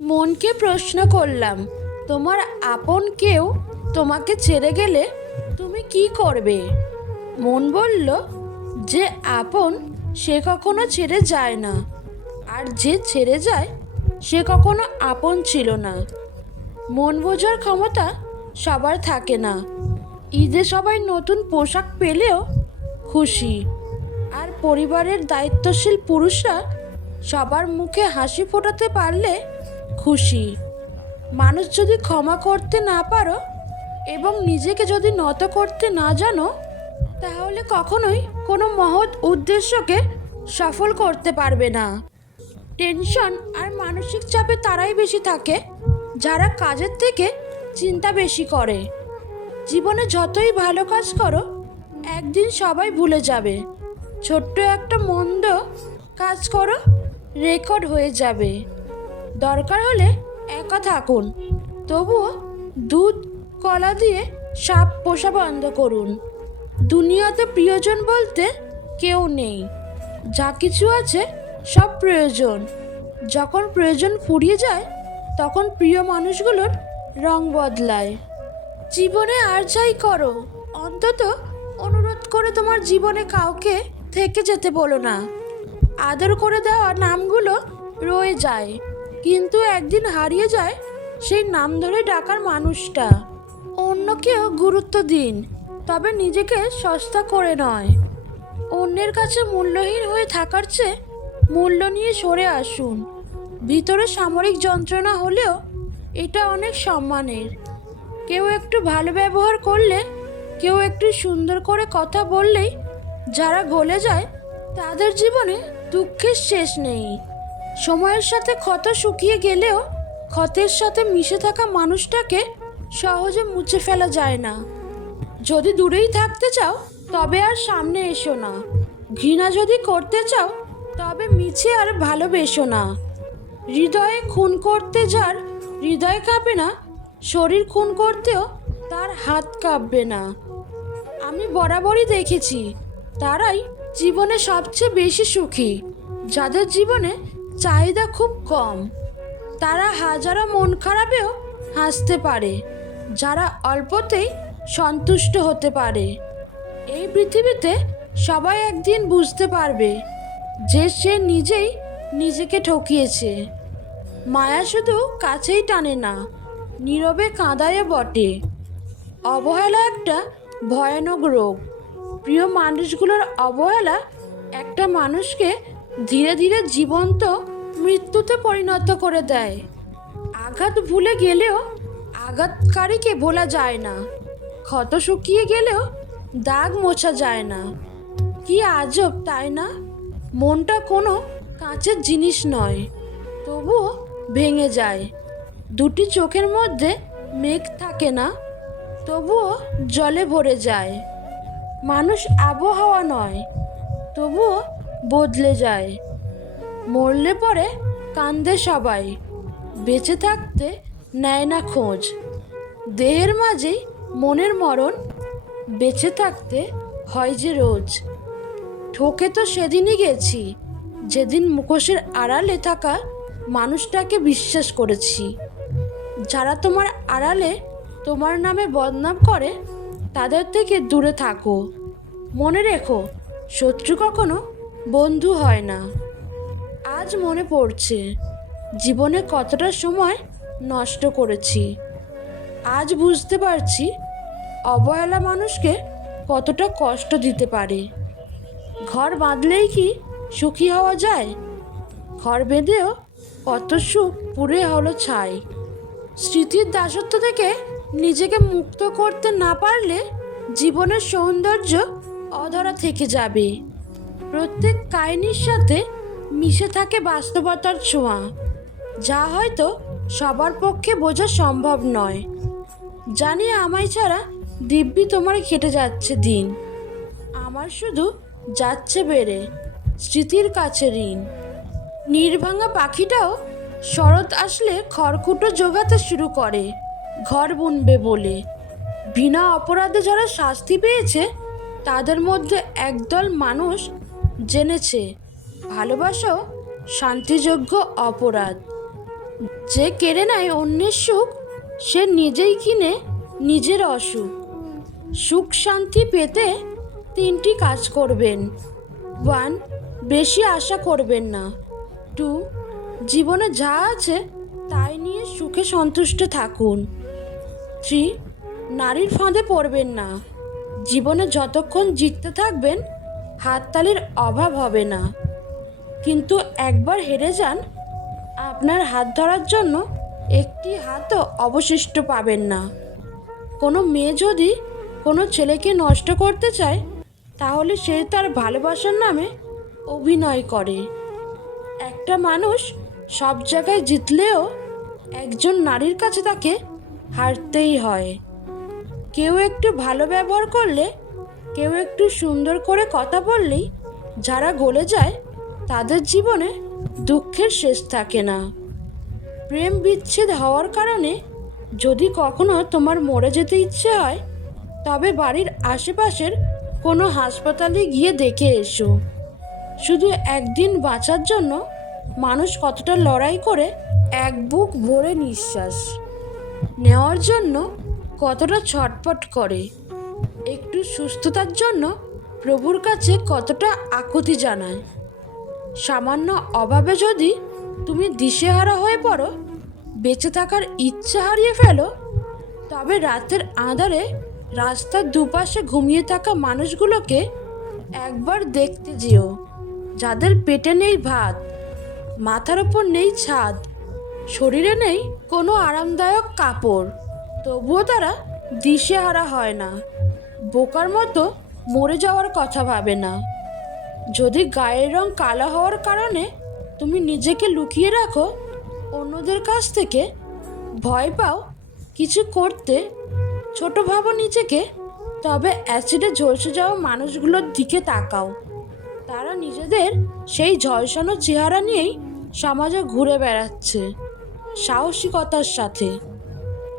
মনকে প্রশ্ন করলাম, তোমার আপন কেউ তোমাকে ছেড়ে গেলে তুমি কি করবে? মন বলল, যে আপন সে কখনো ছেড়ে যায় না, আর যে ছেড়ে যায় সে কখনো আপন ছিল না। মন বোঝার ক্ষমতা সবার থাকে না। ঈদে সবাই নতুন পোশাক পেলেও খুশি, আর পরিবারের দায়িত্বশীল পুরুষরা সবার মুখে হাসি ফোটাতে পারলে খুশি। মানুষ যদি ক্ষমা করতে না পারো এবং নিজেকে যদি নত করতে না জানো, তাহলে কখনোই কোনো মহৎ উদ্দেশ্যকে সফল করতে পারবে না। টেনশন আর মানসিক চাপে তারাই বেশি থাকে, যারা কাজের থেকে চিন্তা বেশি করে। জীবনে যতই ভালো কাজ করো, একদিন সবাই ভুলে যাবে। ছোট্ট একটা মন্দ কাজ করো, রেকর্ড হয়ে যাবে। দরকার হলে একা থাকুন। তবুও দুধ, কলা দিয়ে সাপ পোষা বন্ধ করুন। দুনিয়াতে প্রিয়জন বলতে কেউ নেই। যা কিছু আছে সব প্রয়োজন। যখন প্রয়োজন ফুরিয়ে যায়, তখন প্রিয় মানুষগুলোর রং বদলায়। জীবনে আর যাই করো, অন্তত অনুরোধ করে তোমার জীবনে কাউকে থেকে যেতে বলো না। আদর করে দেওয়া নামগুলো রয়ে যায়। কিন্তু একদিন হারিয়ে যায়, সেই নাম ধরে ডাকার মানুষটা। অন্যকেও গুরুত্ব দিন, তবে নিজেকে সস্তা করে নয়। অন্যের কাছে মূল্যহীন হয়ে থাকার চেয়ে মূল্য নিয়ে সরে আসুন। ভিতরে সামরিক যন্ত্রণা হলেও এটা অনেক সম্মানের। কেউ একটু ভালো ব্যবহার করলে, কেউ একটু সুন্দর করে কথা বললেই যারা গলে যায়, তাদের জীবনে দুঃখের শেষ নেই। সময়ের সাথে ক্ষত শুকিয়ে গেলেও ক্ষতের সাথে মিশে থাকা মানুষটাকে সহজে মুছে ফেলা যায় না। যদি দূরেই থাকতে চাও, তবে আর সামনে এসো না। ঘৃণা যদি করতে চাও, তবে মিছে আর ভালোবেসো না। হৃদয়ে খুন করতে যার হৃদয় কাঁপে না, শরীর খুন করতেও তার হাত কাঁপবে না। আমি বরাবরই দেখেছি, তারাই জীবনে সবচেয়ে বেশি সুখী। যাদের জীবনে চাহিদা খুব কম। তারা হাজারো মন খারাপেও হাসতে পারে, যারা অল্পতেই সন্তুষ্ট হতে পারে। এই পৃথিবীতে সবাই একদিন বুঝতে পারবে যে সে নিজেই নিজেকে ঠকিয়েছে। মায়া শুধু কাছেই টানে না, নীরবে কাঁদায় বটে। অবহেলা একটা ভয়ানক রোগ। প্রিয় মানুষগুলোর অবহেলা একটা মানুষকে ধীরে ধীরে জীবন্ত মৃত্যুতে পরিণত করে দেয়। আঘাত ভুলে গেলেও আঘাতকারীকে ভোলা যায় না। ক্ষত শুকিয়ে গেলেও দাগ মোছা যায় না। কি আজব, তাই না? মনটা কোনো কাঁচের জিনিস নয়, তবুও ভেঙে যায়। দুটি চোখের মধ্যে মেঘ থাকে না, তবুও জলে ভরে যায়। মানুষ আবহাওয়া নয়, তবুও বদলে যায়। মরলে পরে কান্দে সবাই, বেঁচে থাকতে নেয় না খোঁজ। দেহের মাঝেই মনের মরণ, বেঁচে থাকতে হয় যে রোজ। ঠকে তো সেদিনই গেছি, যেদিন মুখোশের আড়ালে থাকা মানুষটাকে বিশ্বাস করেছি। যারা তোমার আড়ালে তোমার নামে বদনাম করে, তাদের থেকে দূরে থাকো। মনে রেখো, শত্রু কখনো বন্ধু হয় না। আজ মনে পড়ছে, জীবনে কতটা সময় নষ্ট করেছি। আজ বুঝতে পারছি, অবহেলা মানুষকে কতটা কষ্ট দিতে পারে। ঘর বাঁধলেই কি সুখী হওয়া যায়? ঘর বেঁধেও কত সুখ পুড়ে হলো ছাই। স্মৃতির দাসত্ব থেকে নিজেকে মুক্ত করতে না পারলে জীবনের সৌন্দর্য অধরা থেকে যাবে। প্রত্যেক কাহিনীর সাথে মিশে থাকে বাস্তবতার ছোঁয়া। যা হয়তো সবার পক্ষে বোঝা সম্ভব নয়। জানি আমায় ছাড়া দিব্যি তোমার কেটে যাচ্ছে দিন। আমার শুধু যাচ্ছে বেড়ে স্মৃতির কাছে ঋণ। নির্ভাঙা পাখিটাও শরৎ আসলে খড়কুটো জোগাতে শুরু করে, ঘর বুনবে বলে। বিনা অপরাধে যারা শাস্তি পেয়েছে, তাদের মধ্যে একদল মানুষ জেনেছে ভালোবাসাও শান্তিযোগ্য অপরাধ। যে কেড়ে নেয় অন্যের সুখ, সে নিজেই কিনে নিজের অসুখ। সুখ শান্তি পেতে তিনটি কাজ করবেন। ওয়ান, বেশি আশা করবেন না। টু, জীবনে যা আছে তাই নিয়ে সুখে সন্তুষ্ট থাকুন। থ্রি, নারীর ফাঁদে পড়বেন না। জীবনে যতক্ষণ জিততে থাকবেন, হাততালির অভাব হবে না। কিন্তু একবার হেরে যান, আপনার হাত ধরার জন্য একটি হাতও অবশিষ্ট পাবেন না। কোনো মেয়ে যদি কোনো ছেলেকে নষ্ট করতে চায়, তাহলে সে তার ভালোবাসার নামে অভিনয় করে। একটা মানুষ সব জায়গায় জিতলেও একজন নারীর কাছে তাকে হারতেই হয়। কেউ একটু ভালো ব্যবহার করলে, কেউ একটু সুন্দর করে কথা বললেই যারা গলে যায় তাদের জীবনে দুঃখের শেষ থাকে না। প্রেম বিচ্ছেদ হওয়ার কারণে যদি কখনো তোমার মরে যেতে ইচ্ছে হয়, তবে বাড়ির আশেপাশের কোনো হাসপাতালে গিয়ে দেখে এসো। শুধু একদিন বাঁচার জন্য মানুষ কতটা লড়াই করে, এক বুক ভরে নিঃশ্বাস নেওয়ার জন্য কতটা ছটপট করে। একটু সুস্থতার জন্য প্রভুর কাছে কতটা আকুতি জানায়। সামান্য অভাবে যদি তুমি দিশেহারা হয়ে পড়ো, বেঁচে থাকার ইচ্ছা হারিয়ে ফেলো, তবে রাতের আঁধারে রাস্তার দুপাশে ঘুমিয়ে থাকা মানুষগুলোকে একবার দেখতে যেও। যাদের পেটে নেই ভাত, মাথার ওপর নেই ছাদ, শরীরে নেই কোনো আরামদায়ক কাপড়, তবুও তারা দিশেহারা হয় না। বোকার মতো মরে যাওয়ার কথা ভাবে না। যদি গায়ের রং কালো হওয়ার কারণে তুমি নিজেকে লুকিয়ে রাখো, অন্যদের কাছ থেকে ভয় পাও, কিছু করতে ছোট ভাবো নিজেকে, তবে অ্যাসিডে ঝলসে যাওয়া মানুষগুলোর দিকে তাকাও। তারা নিজেদের সেই ঝলসানো চেহারা নিয়েই সমাজে ঘুরে বেড়াচ্ছে সাহসিকতার সাথে।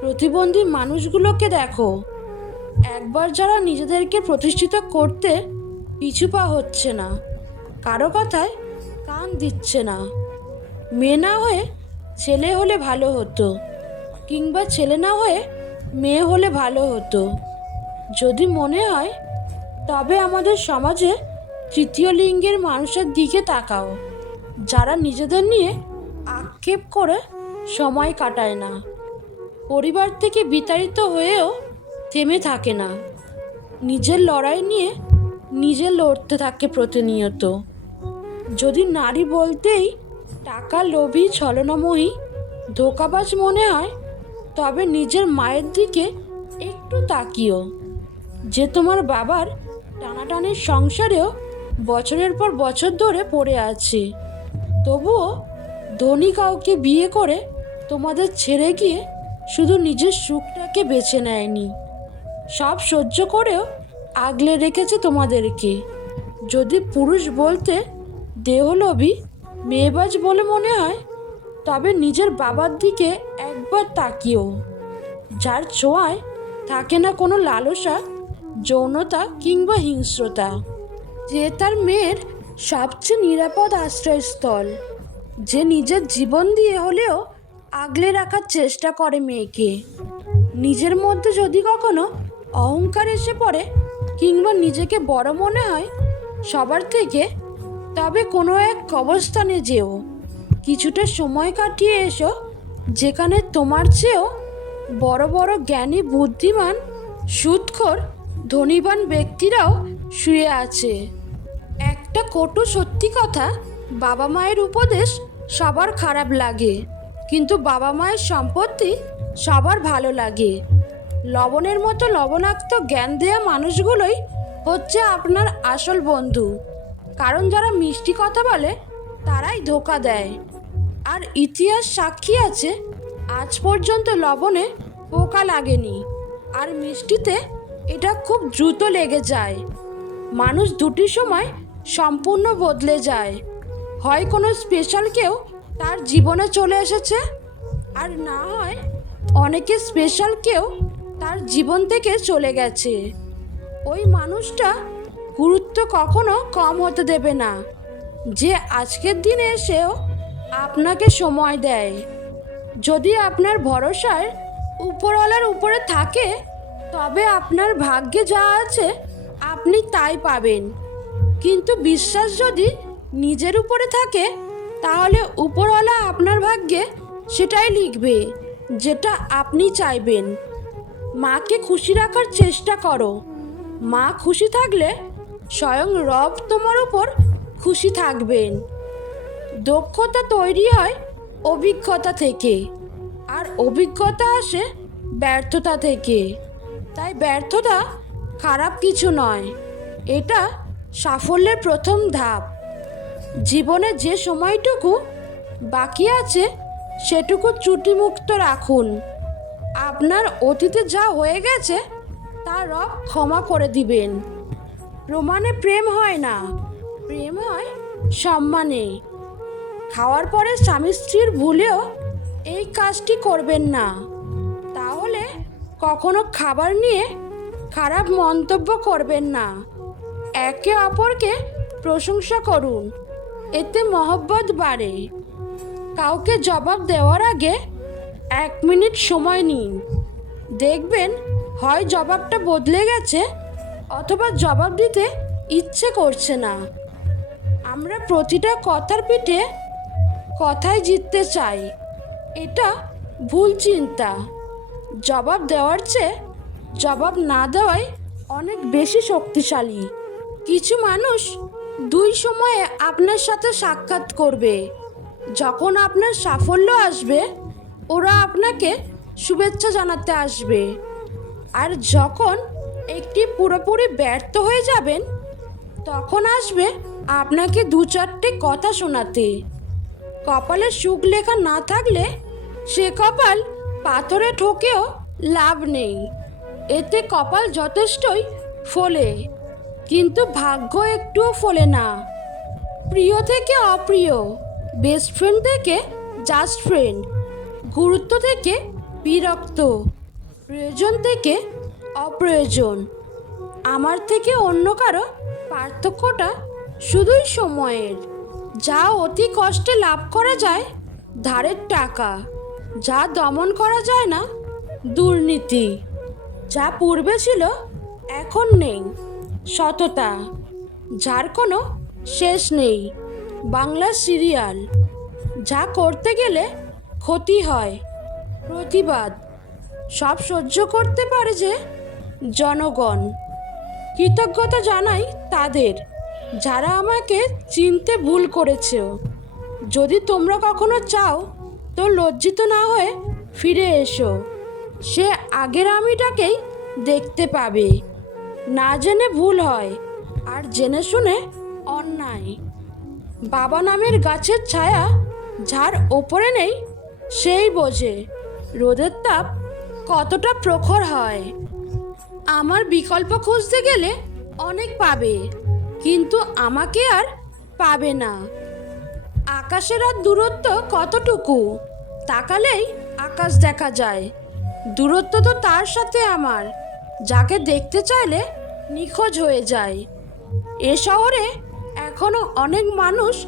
প্রতিবন্ধী মানুষগুলোকে দেখো, একবার যারা নিজেদেরকে প্রতিষ্ঠিত করতে পিছু পা হচ্ছে না। কারও কথায় কান দিচ্ছে না। মেয়ে না হয়ে ছেলে হলে ভালো হতো, কিংবা ছেলে না হয়ে মেয়ে হলে ভালো হতো। যদি মনে হয়, তবে আমাদের সমাজে তৃতীয় লিঙ্গের মানুষের দিকে তাকাও, যারা নিজেদের নিয়ে আক্ষেপ করে সময় কাটায় না। পরিবার থেকে বিতাড়িত হয়েও থেমে থাকে না। নিজের লড়াই নিয়ে নিজে লড়তে থাকে প্রতিনিয়ত। যদি নারী বলতেই টাকা, লোভী, ছলনাময়ী, ধোকাবাজ মনে হয়, তবে নিজের মায়ের দিকে একটু তাকিও। যে তোমার বাবার টানাটানির সংসারেও বছরের পর বছর ধরে পড়ে আছে, তবুও ধনী কাউকে বিয়ে করে তোমাদের ছেড়ে গিয়ে শুধু নিজের সুখটাকে বেছে নেয়নি। সব সহ্য করেও আগলে রেখেছে তোমাদেরকে। যদি পুরুষ বলতে দেহলোভী, মেয়েবাজ বলে মনে হয়, তবে নিজের বাবার দিকে একবার তাকিও। যার ছোঁয়ায় থাকে না কোনো লালসা, যৌনতা কিংবা হিংস্রতা। যে তার মেয়ের সবচেয়ে নিরাপদ আশ্রয়স্থল। যে নিজের জীবন দিয়ে হলেও আগলে রাখার চেষ্টা করে মেয়েকে। নিজের মধ্যে যদি কখনো অহংকার এসে পড়ে কিংবা নিজেকে বড় মনে হয়, সবার থেকে তবে কোনো এক কবরস্থানে যেও। কিছুটা সময় কাটিয়ে এসো, যেখানে তোমার চেয়েও বড় বড় জ্ঞানী, বুদ্ধিমান, সুৎখর, ধনীবান ব্যক্তিরাও শুয়ে আছে। একটা কটু সত্যি কথা, বাবা মায়ের উপদেশ সবার খারাপ লাগে, কিন্তু বাবা মায়ের সম্পত্তি সবার ভালো লাগে। লবণের মতো লবণাক্ত জ্ঞান দেয়া মানুষগুলোই হচ্ছে আপনার আসল বন্ধু। কারণ যারা মিষ্টি কথা বলে, তারাই ধোকা দেয়। আর ইতিহাস সাক্ষী আছে, আজ পর্যন্ত লবণে পোকা লাগেনি। আর মিষ্টিতে এটা খুব দ্রুত লেগে যায়। মানুষ দুটি সময় সম্পূর্ণ বদলে যায়। হয় কোনো স্পেশাল কেউ তার জীবনে চলে এসেছে, আর না হয় অনেকে স্পেশাল কেউ তার জীবন থেকে চলে গেছে। ওই মানুষটা গুরুত্ব কখনো কম হতে দেবে না। যে আজকের দিনে এসেও আপনাকে সময় দেয়। যদি আপনার ভরসায় উপরওয়ালার উপরে থাকে, তবে আপনার ভাগ্যে যা আছে আপনি তাই পাবেন। কিন্তু বিশ্বাস যদি নিজের উপরে থাকে, তাহলে উপরওয়ালা আপনার ভাগ্যে সেটাই লিখবে, যেটা আপনি চাইবেন। মাকে খুশি রাখার চেষ্টা করো। মা খুশি থাকলে স্বয়ং রব তোমার ওপর খুশি থাকবেন। দক্ষতা তৈরি হয় অভিজ্ঞতা থেকে। আর অভিজ্ঞতা আসে ব্যর্থতা থেকে। তাই ব্যর্থতা খারাপ কিছু নয়। এটা সাফল্যের প্রথম ধাপ। জীবনে যে সময়টুকু বাকি আছে, সেটুকু ত্রুটিমুক্ত রাখুন। আপনার অতীতে যা হয়ে গেছে, তা রব ক্ষমা করে দিবেন। প্রমাণে প্রেম হয় না, প্রেম হয় সম্মানে। খাওয়ার পরে স্বামী স্ত্রীর ভুলেও এই কাজটি করবেন না। তাহলে কখনো খাবার নিয়ে খারাপ মন্তব্য করবেন না। একে অপরকে প্রশংসা করুন, এতে মহব্বত বাড়ে। কাউকে জবাব দেওয়ার আগে এক মিনিট সময় নিন। দেখবেন হয় জবাবটা বদলে গেছে অথবা জবাব দিতে ইচ্ছে করছে না। আমরা প্রতিটা কথার পিঠে কথাই জিততে চাই। এটা ভুল চিন্তা। জবাব দেওয়ার চেয়ে জবাব না দেওয়াই অনেক বেশি শক্তিশালী। কিছু মানুষ দুই সময়ে আপনার সাথে সাক্ষাৎ করবে। যখন আপনার সাফল্য আসবে ওরা আপনাকে শুভেচ্ছা জানাতে আসবে। আর যখন একটি পুরোপুরি ব্যর্থ হয়ে যাবেন, তখন আসবে আপনাকে দু চারটে কথা শোনাতে। কপালে সুখ লেখা না থাকলে সে কপাল পাথরে ঠোকেও লাভ নেই। এতে কপাল যথেষ্টই ফলে, কিন্তু ভাগ্য একটুও ফলে না। প্রিয় থেকে অপ্রিয় বেস্ট ফ্রেন্ড থেকে জাস্ট ফ্রেন্ড গুরুত্ব থেকে বিরক্ত, প্রয়োজন থেকে অপ্রয়োজন। আমার থেকে অন্য কারও পার্থক্যটা শুধুই সময়ের। যা অতি কষ্টে লাভ করা যায়, ধারের টাকা। যা দমন করা যায় না, দুর্নীতি। যা পূর্বে ছিল, এখন নেই। সততা। যার কোনো শেষ নেই। বাংলা সিরিয়াল। যা করতে গেলে ক্ষতি হয়। প্রতিবাদ। সব সহ্য করতে পারে যে জনগণ। কৃতজ্ঞতা জানাই তাদের, যারা আমাকে চিনতে ভুল করেছে যদি তোমরা কখনো চাও তো লজ্জিত না হয়ে ফিরে এসো। সে আগের আমিটাকেই দেখতে পাবে। না জেনে ভুল হয়, আর জেনে শুনে অন্যায়। বাবা নামের গাছের ছায়া যার ওপরে নেই সেই বোঝে, রোদের তাপ কতটা প্রখর হয়। আমার বিকল্প খুঁজতে গেলে অনেক পাবে, কিন্তু আমাকে আর পাবে না। আকাশের আর দূরত্ব কতটুকু, তাকালেই আকাশ দেখা যায়। দূরত্ব তো তার সাথে আমার, যাকে দেখতে চাইলে নিখোঁজ হয়ে যায়। এ শহরে এখনও অনেক মানুষ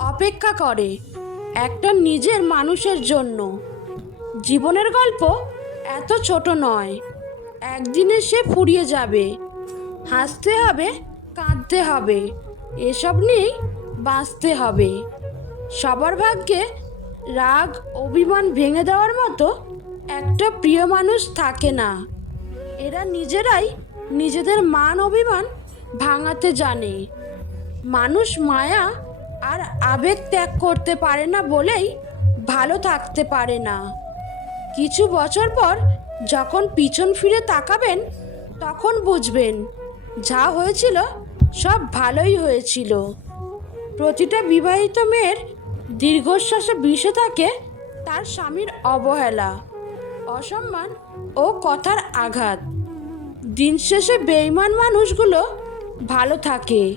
অপেক্ষা করে। একটা নিজের মানুষের জন্য। জীবনের গল্প এত ছোট নয়। একদিনে সে ফুরিয়ে যাবে। হাসতে হবে, কাঁদতে হবে। এসব নিয়েই বাঁচতে হবে। সবার ভাগ্যে রাগ, অভিমান ভেঙে দেওয়ার মতো একটা প্রিয় মানুষ থাকে না। এরা নিজেরাই নিজেদের মান অভিমান ভাঙাতে জানে। মানুষ মায়া আর আবেগ ত্যাগ করতে পারে না বলেই ভালো থাকতে পারে না। কিছু বছর পর যখন পিছন ফিরে তাকাবেন, তখন বুঝবেন যা হয়েছিল সব ভালোই হয়েছিল। প্রতিটা বিবাহিত মেয়ের দীর্ঘশ্বাসে বিষে থাকে তার স্বামীর অবহেলা, অসম্মান ও কথার আঘাত। দিন শেষে বেইমান মানুষগুলো ভালো থাকে।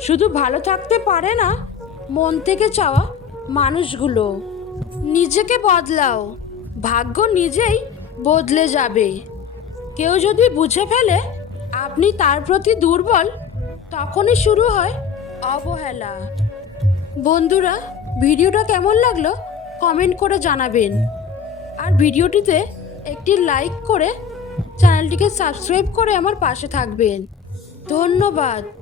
শুধু ভালো থাকতে পারে না মন থেকে চাওয়া মানুষগুলো। নিজেকে বদলাও। ভাগ্য নিজেই বদলে যাবে। কেউ যদি বুঝে ফেলে আপনি তার প্রতি দুর্বল, তখনই শুরু হয় অবহেলা। বন্ধুরা, ভিডিওটা কেমন লাগল কমেন্ট করে জানাবেন। আর ভিডিওটিতে একটি লাইক করে চ্যানেলটিকে সাবস্ক্রাইব করে আমার পাশে থাকবেন। ধন্যবাদ।